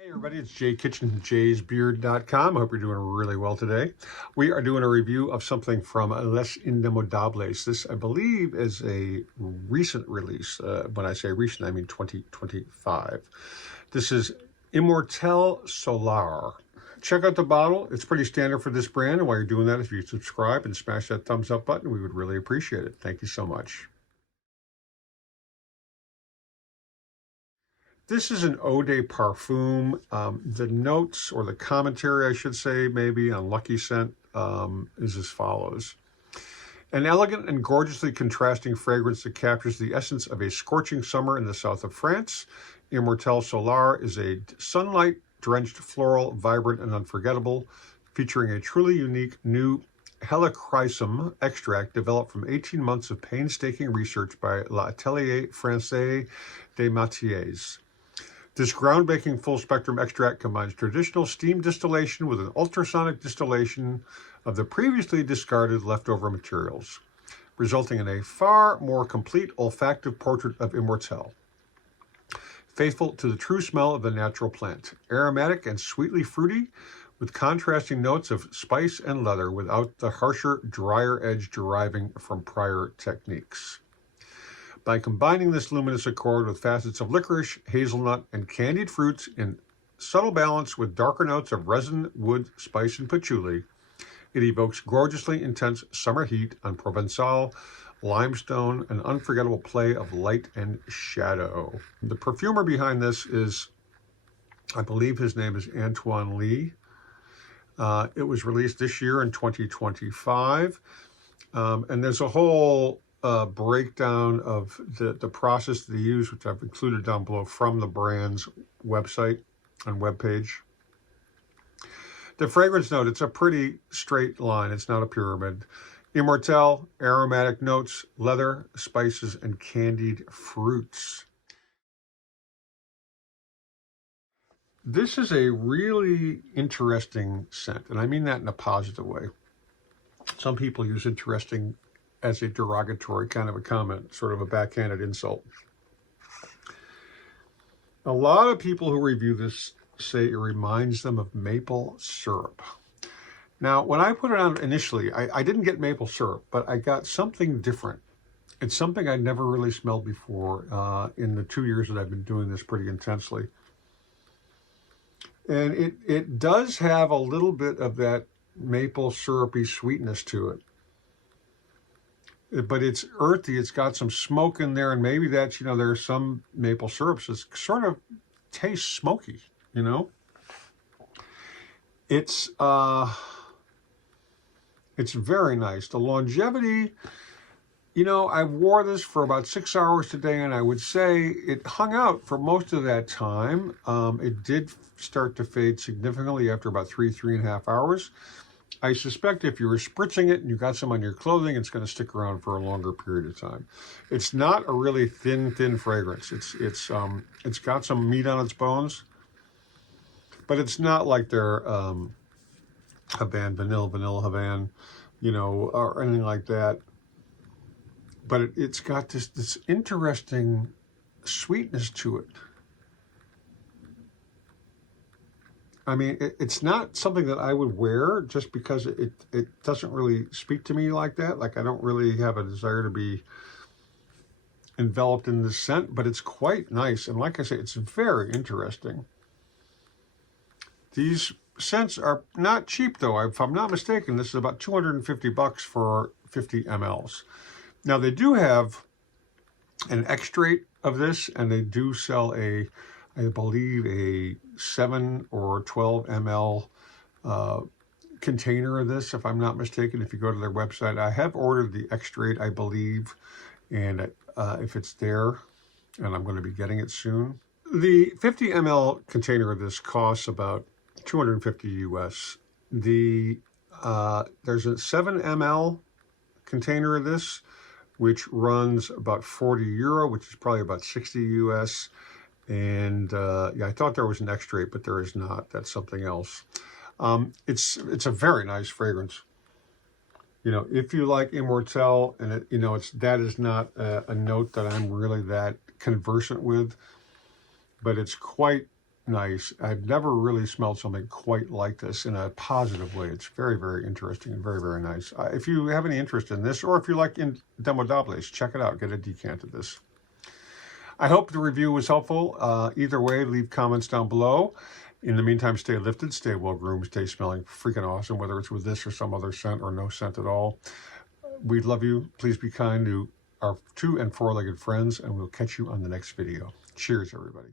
Hey everybody, it's Jay Kitchen, jaysbeard.com. I hope you're doing really well today. We are doing a review of something from Les Indemodables. This, I believe, is a recent release. When I say recent, I mean 2025. This is Immortelle Solaire. Check out the bottle. It's pretty standard for this brand. And while you're doing that, if you subscribe and smash that thumbs up button, we would really appreciate it. Thank you so much. This is an eau de parfum. The notes, or the commentary, I should say, maybe on Lucky Scent is as follows. An elegant and gorgeously contrasting fragrance that captures the essence of a scorching summer in the south of France. Immortelle Solaire is a sunlight-drenched floral, vibrant and unforgettable, featuring a truly unique new Helichrysum extract developed from 18 months of painstaking research by L'Atelier Français des Métiers. This groundbreaking full-spectrum extract combines traditional steam distillation with an ultrasonic distillation of the previously discarded leftover materials, resulting in a far more complete olfactive portrait of Immortelle. Faithful to the true smell of the natural plant, aromatic and sweetly fruity, with contrasting notes of spice and leather without the harsher, drier edge deriving from prior techniques. By combining this luminous accord with facets of licorice, hazelnut, and candied fruits in subtle balance with darker notes of resin, wood, spice, and patchouli, it evokes gorgeously intense summer heat on Provençal, limestone, an unforgettable play of light and shadow. The perfumer behind this is, I believe his name is Antoine Lie. It was released this year in 2025. And there's a whole breakdown of the process they use, which I've included down below from the brand's website and webpage. The fragrance note, it's a pretty straight line. It's not a pyramid. Immortelle, aromatic notes, leather, spices, and candied fruits. This is a really interesting scent, and I mean that in a positive way. Some people use interesting as a derogatory kind of a comment, sort of a backhanded insult. A lot of people who review this say it reminds them of maple syrup. Now, when I put it on initially, I didn't get maple syrup, but I got something different. It's something I'd never really smelled before in the 2 years that I've been doing this pretty intensely. And it does have a little bit of that maple syrupy sweetness to it. But it's earthy, it's got some smoke in there, and maybe that's, there are some maple syrups that sort of taste smoky, It's very nice. The longevity, I wore this for about 6 hours today, and I would say it hung out for most of that time. It did start to fade significantly after about 3.5 hours. I suspect if you were spritzing it and you got some on your clothing, it's going to stick around for a longer period of time. It's not a really thin fragrance. It's got some meat on its bones, but it's not like their Havana, vanilla Havana, or anything like that. But it's got this interesting sweetness to it. I mean, it's not something that I would wear just because it doesn't really speak to me like that. Like, I don't really have a desire to be enveloped in this scent, but it's quite nice. And like I say, it's very interesting. These scents are not cheap, though. If I'm not mistaken, this is about $250 for 50 mLs. Now, they do have an extract of this, and they do sell I believe a 7 or 12 ml container of this, if I'm not mistaken, if you go to their website. I have ordered the extract, I believe, and if it's there, and I'm going to be getting it soon. The 50 ml container of this costs about $250 US. There's a 7 ml container of this, which runs about €40, which is probably about 60 US. And yeah, I thought there was an extract, but there is not. That's something else. It's a very nice fragrance. If you like Immortelle, and that is not a note that I'm really that conversant with, but it's quite nice. I've never really smelled something quite like this in a positive way. It's very, very interesting and very, very nice. If you have any interest in this, or if you like Indémodables, check it out. Get a decant of this. I hope the review was helpful. Either way, leave comments down below. In the meantime, stay lifted, stay well-groomed, stay smelling freaking awesome, whether it's with this or some other scent or no scent at all. We love you. Please be kind to our 2- and 4-legged friends, and we'll catch you on the next video. Cheers, everybody.